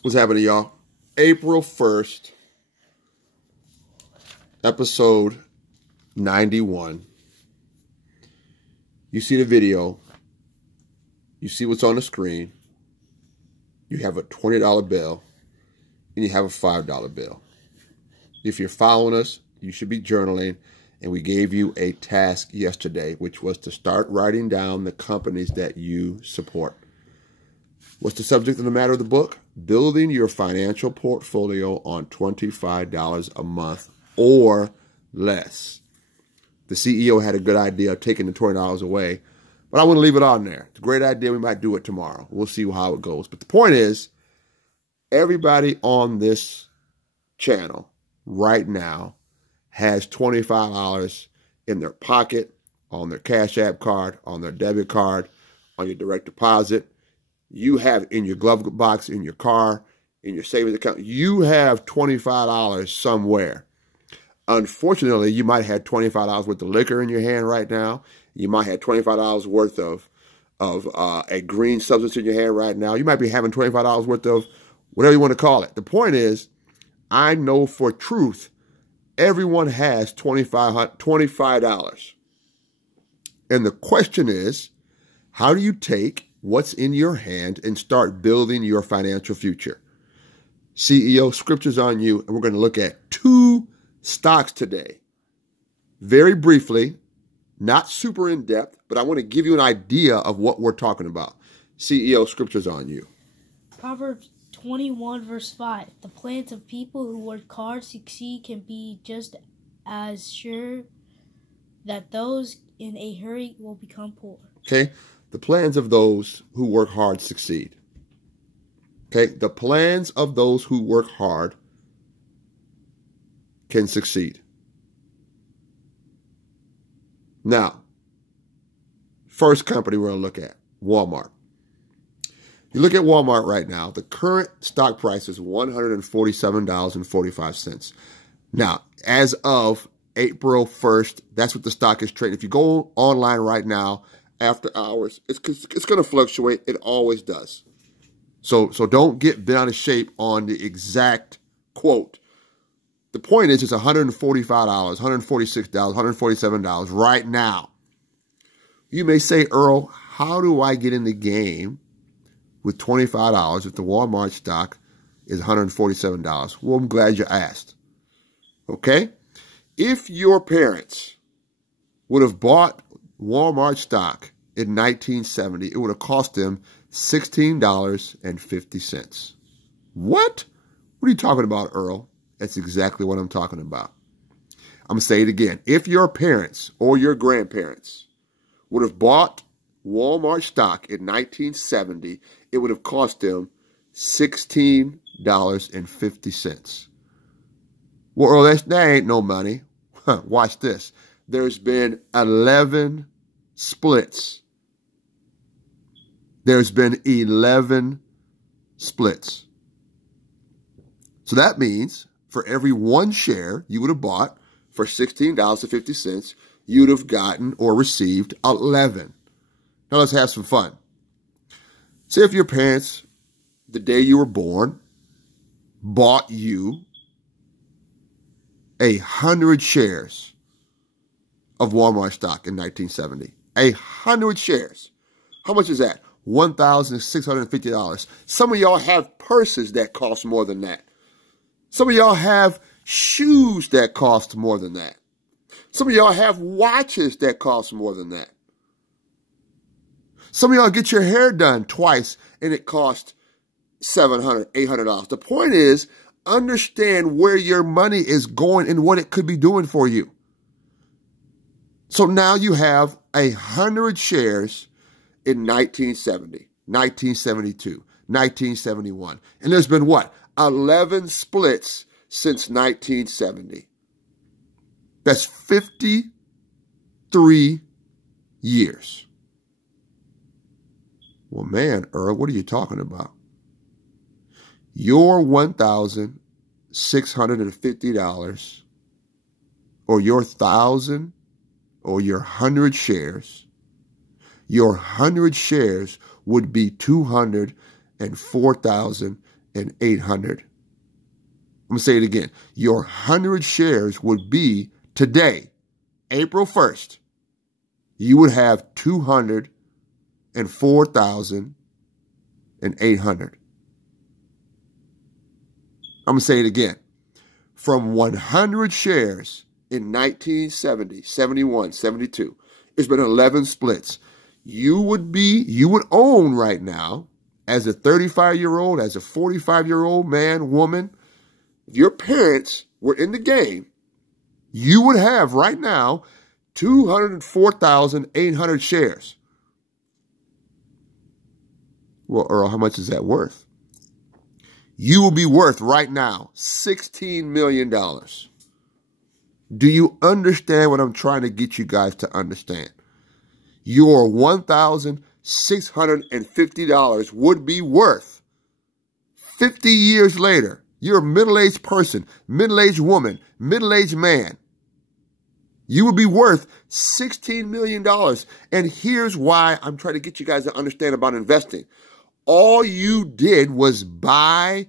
What's happening, y'all? April 1st, episode 91. You see the video. You see what's on the screen. You have a $20 bill and you have a $5 bill. If you're following us, you should be journaling. And we gave you a task yesterday, which was to start writing down the companies that you support. What's the subject of the matter of the book? Building your financial portfolio on $25 a month or less. The CEO had a good idea of taking the $20 away, but I want to leave it on there. It's a great idea. We might do it tomorrow. We'll see how it goes. But the point is, everybody on this channel right now has $25 in their pocket, on their Cash App card, on their debit card, on your direct deposit. You have in your glove box, in your car, in your savings account. You have $25 somewhere. Unfortunately, you might have $25 worth of liquor in your hand right now. You might have $25 worth of a green substance in your hand right now. You might be having $25 worth of whatever you want to call it. The point is, I know for truth, everyone has $25. And the question is, how do you take what's in your hand and start building your financial future? CEO, scripture's on you, and we're going to look at 2 stocks today. Very briefly, not super in depth, but I want to give you an idea of what we're talking about. CEO, scripture's on you. Proverbs 21 verse 5. The plans of people who work hard succeed can be just as sure that those in a hurry will become poor. Okay? The plans of those who work hard succeed. Okay? The plans of those who work hard can succeed. Now, first company we're going to look at, Walmart. You look at Walmart right now, the current stock price is $147.45. Now, as of April 1st, that's what the stock is trading. If you go online right now, after hours, it's going to fluctuate. It always does. So don't get bent out of shape on the exact quote. The point is, it's $145, $146, $147 right now. You may say, Earl, how do I get in the game with $25 if the Walmart stock is $147? Well, I'm glad you asked. Okay? If your parents would have bought Walmart stock in 1970, it would have cost them $16.50. What? What are you talking about, Earl? That's exactly what I'm talking about. I'm going to say it again. If your parents or your grandparents would have bought Walmart stock in 1970, it would have cost them $16.50. Well, Earl, that ain't no money. Watch this. There's been 11 splits. There's been 11 splits. So that means for every 1 share you would have bought for $16.50, you'd have gotten or received 11. Now let's have some fun. Say if your parents, the day you were born, bought you 100 shares of Walmart stock in 1970. 100 shares. How much is that? $1,650. Some of y'all have purses that cost more than that. Some of y'all have shoes that cost more than that. Some of y'all have watches that cost more than that. Some of y'all get your hair done twice and it costs $700, $800. The point is, understand where your money is going and what it could be doing for you. So now you have 100 shares in 1970, 1972, 1971. And there's been what? 11 splits since 1970. That's 53 years. Well, man, Earl, what are you talking about? Your $1,650 or your 1,000 or your 100 shares, your 100 shares would be $204,000 I'm going to say it again. Your 100 shares would be today, April 1st. You would have 204,800. I'm going to say it again. From 100 shares in 1970, 71, 72, it's been 11 splits. You would own right now, as a 35-year-old, as a 45-year-old man, woman, if your parents were in the game, you would have right now 204,800 shares. Well, Earl, how much is that worth? You will be worth right now $16 million. Do you understand what I'm trying to get you guys to understand? Your $1,650 would be worth 50 years later. You're a middle-aged person, middle-aged woman, middle-aged man. You would be worth $16 million. And here's why I'm trying to get you guys to understand about investing. All you did was buy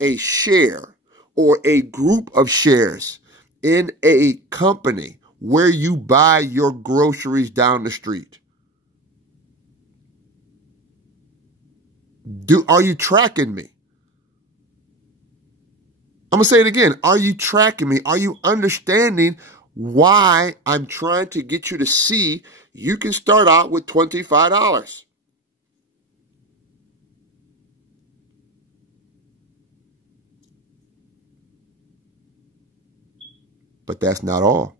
a share or a group of shares in a company where you buy your groceries down the street. Are you tracking me? I'm going to say it again. Are you tracking me? Are you understanding why I'm trying to get you to see you can start out with $25? But that's not all.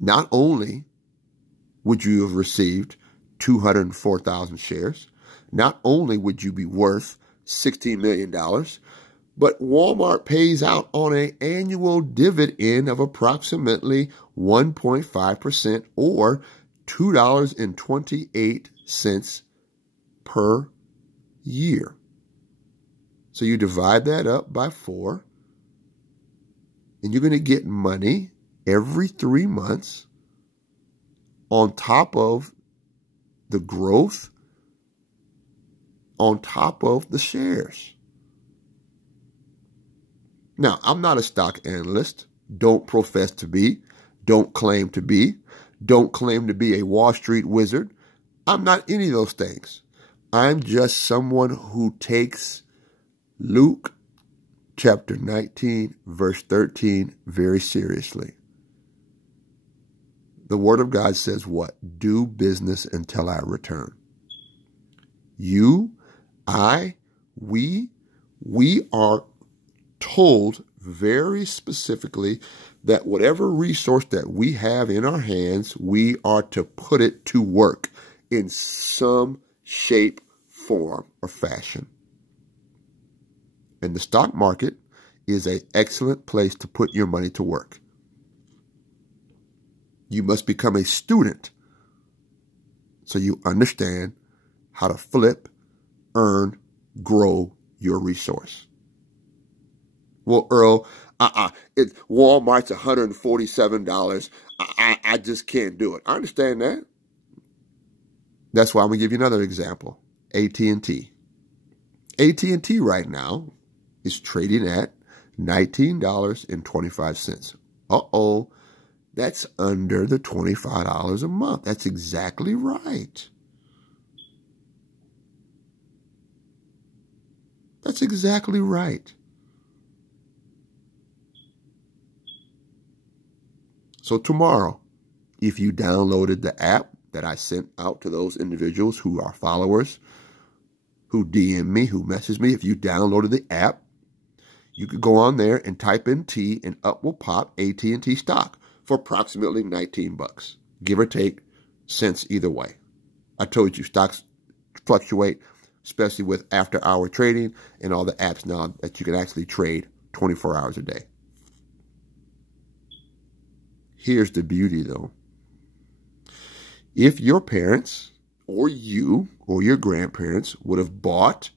Not only would you have received 204,000 shares, not only would you be worth $16 million, but Walmart pays out on an annual dividend of approximately 1.5% or $2.28 per year. So you divide that up by 4, and you're going to get money every 3 months on top of the growth, on top of the shares. Now, I'm not a stock analyst. Don't profess to be. Don't claim to be. Don't claim to be a Wall Street wizard. I'm not any of those things. I'm just someone who takes Luke chapter 19, verse 13 very seriously. The Word of God says what? Do business until I return. You, I, we are told very specifically that whatever resource that we have in our hands, we are to put it to work in some shape, form, or fashion. And the stock market is an excellent place to put your money to work. You must become a student so you understand how to flip, earn, grow your resource. Well, Earl, Walmart's $147. I just can't do it. I understand that. That's why I'm going to give you another example. AT&T. AT&T right now is trading at $19.25. Uh-oh, that's under the $25 a month. That's exactly right. That's exactly right. So tomorrow, if you downloaded the app that I sent out to those individuals who are followers, who DM me, who message me, if you downloaded the app, you could go on there and type in T and up will pop AT&T stock for approximately 19 bucks, give or take cents either way. I told you stocks fluctuate, especially with after-hour trading and all the apps now that you can actually trade 24 hours a day. Here's the beauty, though. If your parents or you or your grandparents would have bought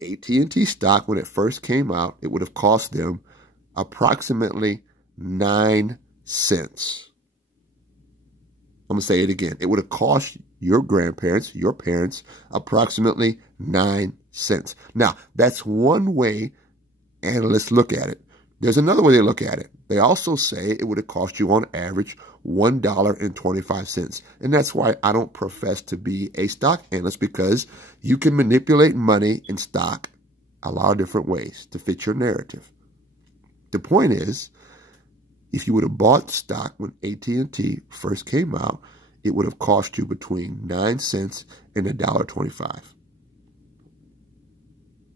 AT&T stock when it first came out, it would have cost them approximately 9 cents. I'm going to say it again. It would have cost your grandparents, your parents, approximately 9 cents. Now, that's one way analysts look at it. There's another way they look at it. They also say it would have cost you on average $1.25. And that's why I don't profess to be a stock analyst, because you can manipulate money in stock a lot of different ways to fit your narrative. The point is, if you would have bought stock when AT&T first came out, it would have cost you between 9 cents and $1.25.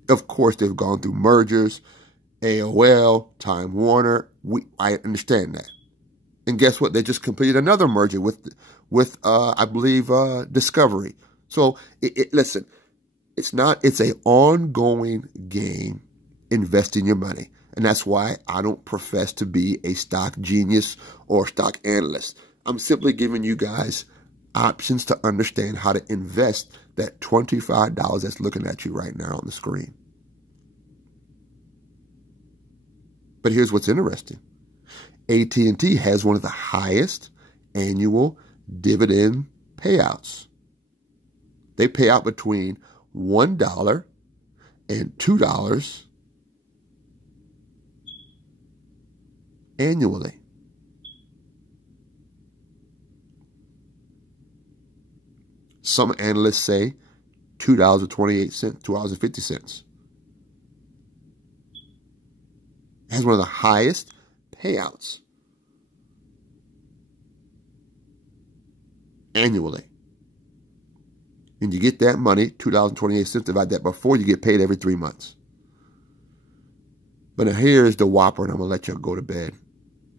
Of course, they've gone through mergers, AOL, Time Warner. I understand that. And guess what? They just completed another merger with I believe, Discovery. So, listen, it's an ongoing game investing your money. And that's why I don't profess to be a stock genius or stock analyst. I'm simply giving you guys options to understand how to invest that $25 that's looking at you right now on the screen. But here's what's interesting. AT&T has one of the highest annual dividend payouts. They pay out between $1 and $2 annually. Some analysts say $2.28, $2.50. It has one of the highest payouts annually. And you get that money, $2.28, divide that by 4, you get paid every 3 months. But now here's the whopper, and I'm going to let you go to bed.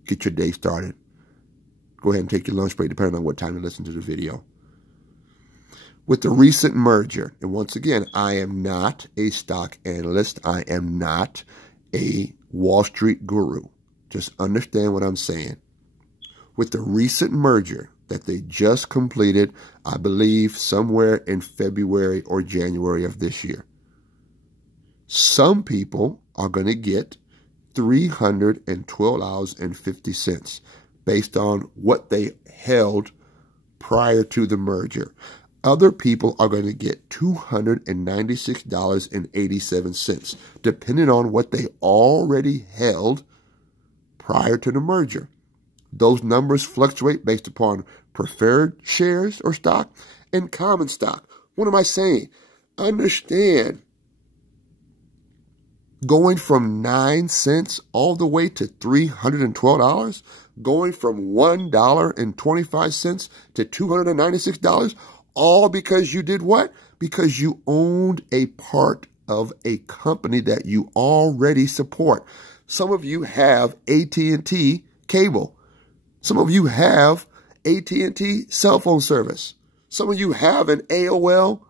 Get your day started. Go ahead and take your lunch break, depending on what time you listen to the video. With the recent merger, and once again, I am not a stock analyst. I am not a Wall Street guru. Just understand what I'm saying. With the recent merger that they just completed, I believe somewhere in February or January of this year, some people are going to get $312.50 based on what they held prior to the merger. Other people are going to get $296.87, depending on what they already held prior to the merger. Those numbers fluctuate based upon preferred shares or stock and common stock. What am I saying? Understand, going from 9 cents all the way to $312, going from $1.25 to $296, all because you did what? Because you owned a part of a company that you already support. Some of you have AT&T cable. Some of you have AT&T cell phone service. Some of you have an AOL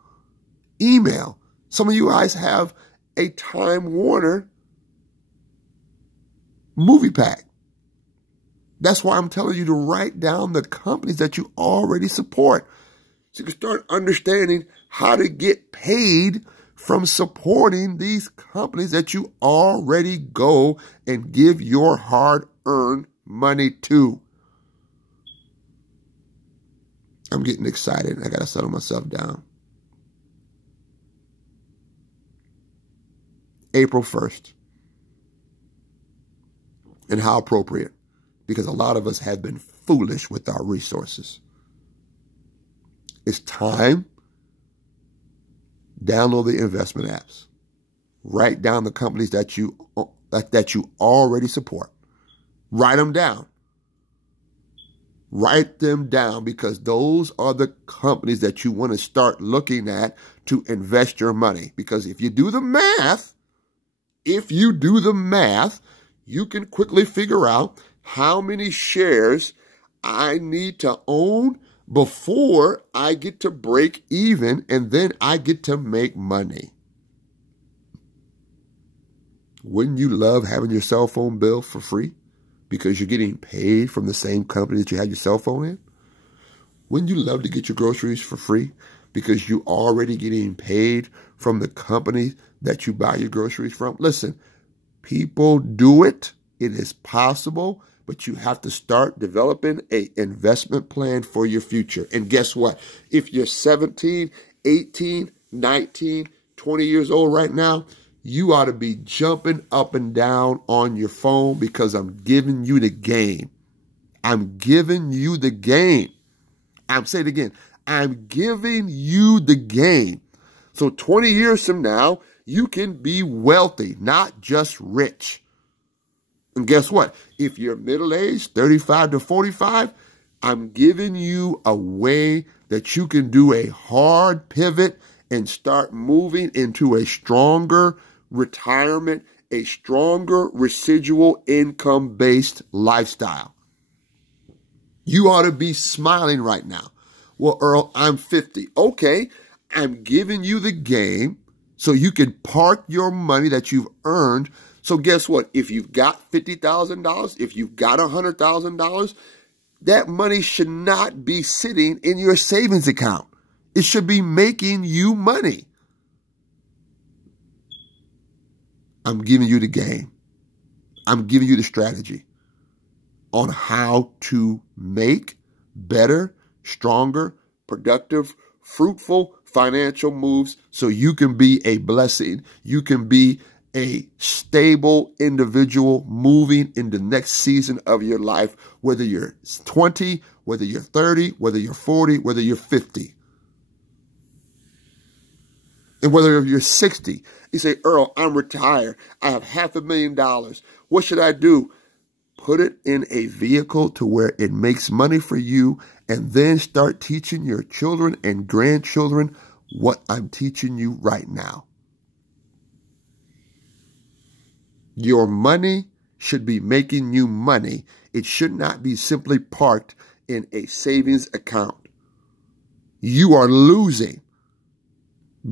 email. Some of you guys have a Time Warner movie pack. That's why I'm telling you to write down the companies that you already support, so you can start understanding how to get paid from supporting these companies that you already go and give your hard-earned money to. I'm getting excited. I got to settle myself down. April 1st. And how appropriate, because a lot of us have been foolish with our resources. It's time. Download the investment apps. Write down the companies that you already support. Write them down. Write them down, because those are the companies that you want to start looking at to invest your money. Because if you do the math, you can quickly figure out how many shares I need to own before I get to break even, and then I get to make money. Wouldn't you love having your cell phone bill for free because you're getting paid from the same company that you had your cell phone in? Wouldn't you love to get your groceries for free because you're already getting paid from the company that you buy your groceries from? Listen, people do it. It is possible. but you have to start developing an investment plan for your future. And guess what? If you're 17, 18, 19, 20 years old right now, you ought to be jumping up and down on your phone because I'm giving you the game. I'm giving you the game. I'm saying it again. I'm giving you the game. So 20 years from now, you can be wealthy, not just rich. And guess what? If you're middle-aged, 35 to 45, I'm giving you a way that you can do a hard pivot and start moving into a stronger retirement, a stronger residual income-based lifestyle. You ought to be smiling right now. Well, Earl, I'm 50. Okay, I'm giving you the game so you can park your money that you've earned. So guess what? If you've got $50,000, if you've got $100,000, that money should not be sitting in your savings account. It should be making you money. I'm giving you the game. I'm giving you the strategy on how to make better, stronger, productive, fruitful financial moves so you can be a blessing. You can be a stable individual moving in the next season of your life, whether you're 20, whether you're 30, whether you're 40, whether you're 50. And whether you're 60, you say, Earl, I'm retired. I have $500,000. What should I do? Put it in a vehicle to where it makes money for you, and then start teaching your children and grandchildren what I'm teaching you right now. Your money should be making you money. It should not be simply parked in a savings account. You are losing,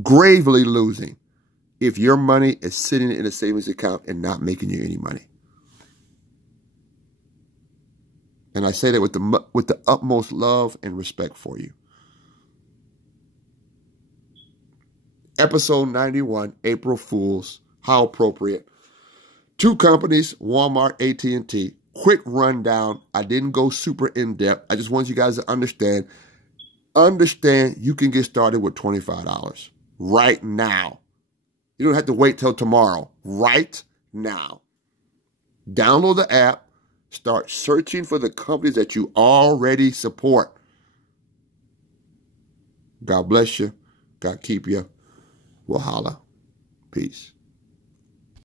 gravely losing, if your money is sitting in a savings account and not making you any money. And I say that with the utmost love and respect for you. Episode 91, April Fools. How appropriate. Two companies, Walmart, AT&T. Quick rundown. I didn't go super in-depth. I just want you guys to understand. Understand you can get started with $25 right now. You don't have to wait till tomorrow. Right now. Download the app. Start searching for the companies that you already support. God bless you. God keep you. We'll holla. Peace.